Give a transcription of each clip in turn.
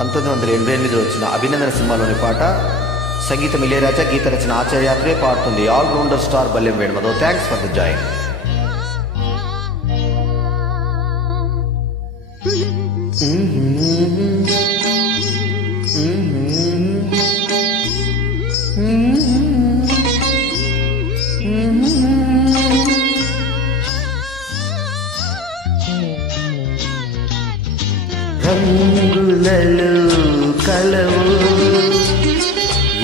1988 వచ్చిన అభినందన సినిమాలోని పాట. సంగీతం ఇళయరాజా, గీత రచన ఆచార్యాత్రే. పాడుతుంది all rounder star Ballem Venumadhav. Thanks for the join. రంగులలో కలవు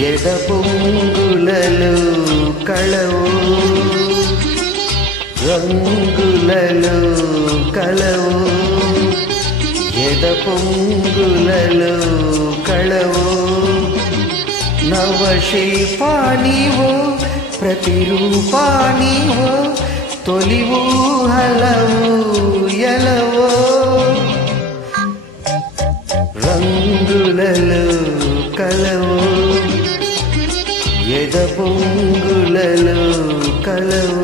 ఎద పొంగులలో కలవు, రంగులలో కలవు ఎద పొంగులలో కలవు. నవశిల్పానివో ప్రతిరూపానివో తొలి ఊహలవు ఎలవో, రంగులలో కలవు ఎద పొంగులలో కలవు.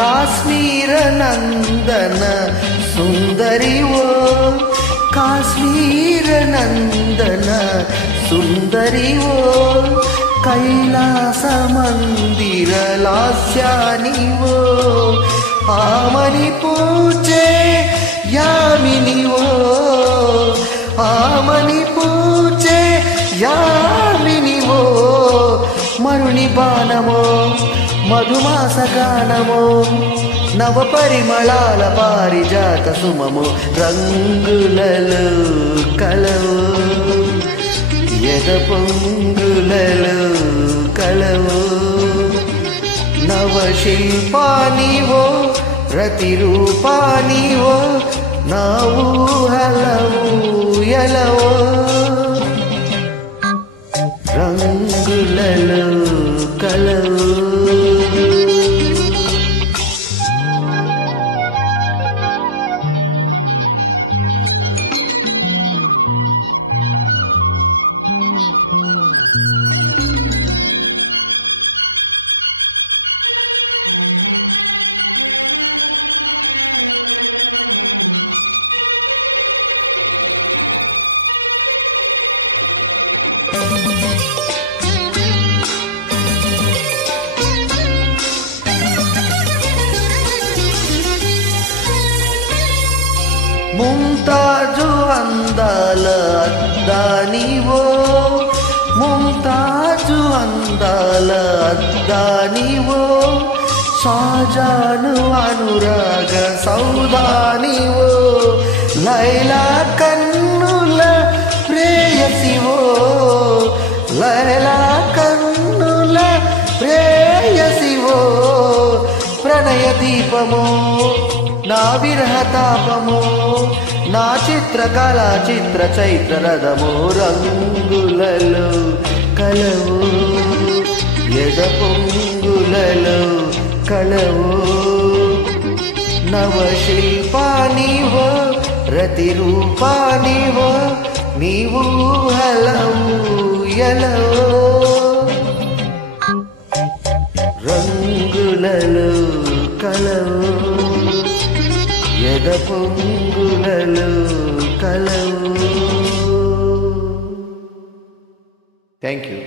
కాశ్మీర నందన సుందరివో, కాశ్మీర నందన సుందరివో, కైలాస మందిర లాస్యానివో, ఆమని పూజే యామినివో, ఆమని పూజే యామినివో, మరుని బాణమో మధుమాస గానమో, నవ పరిమళాల పారిజాత సుమము, రంగులలో కలవు ఎద పొంగులలో కలవు. నవశిల్పానివో ప్రతిరూపానివో నా ఊహలవు ఎలవో, రంగులలో కలవు. ముంతాజు అందాల అద్దానివో, ముంతాజు అందాల అద్దానివో, షాజాను అనురాగ సౌదానివో, లైలా కన్నుల ప్రేయసివో, లైలా కన్నుల ప్రేయసివో, ప్రణయ దీపమో నా విరహ తాపము, నా చిత్రకళా చిత్ర చైత్ర రథము, రంగులలో కలవు ఎద పొంగులలో కలవు. నవశిల్పానివో ప్రతిరూపానివో నీవు హలవు ఎలవో, రంగులలో కలవు ఎద పొంగులలో కలవు. Thank you.